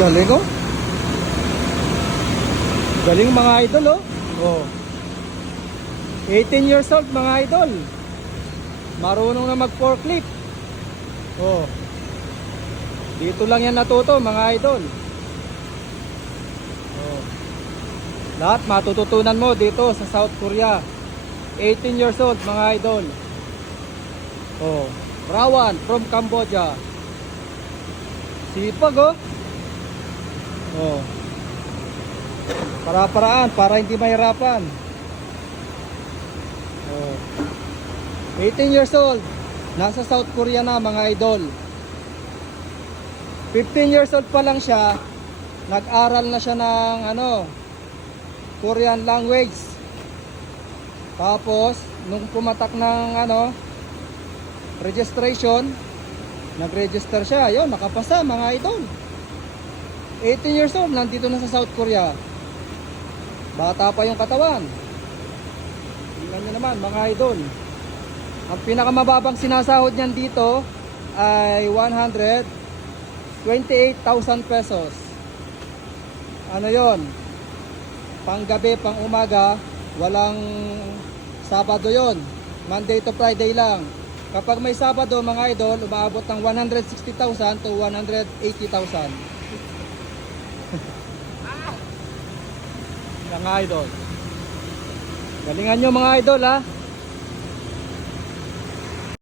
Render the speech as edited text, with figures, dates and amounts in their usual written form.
Galing oh. Galing mga idol oh. Oh. 18 years old mga idol. Marunong na mag forklift. Oh. Dito lang yan natuto mga idol. Oh. Lahat matututunan mo dito sa South Korea. 18 years old mga idol. Oh. Rawan from Cambodia. Sipag oh. Oh. Para-paraan para hindi mahirapan. Oh. 18 years old. Nasa South Korea na mga idol. 15 years old pa lang siya, nag-aral na siya ng Korean language. Tapos nung pumatak ng registration, nag-register siya. Ayun, nakapasa mga idol. 18 years old, nandito na sa South Korea. Bata pa yung katawan. Tingnan nyo naman mga idol. Ang pinakamababang sinasahod niyan dito ay 128,000 pesos. Ano yon? Panggabi, pang umaga, walang Sabado yon. Monday to Friday lang. Kapag may Sabado mga idol, umaabot ng 160,000 to 180,000. Mga idol. Galingan nyo mga idol ha.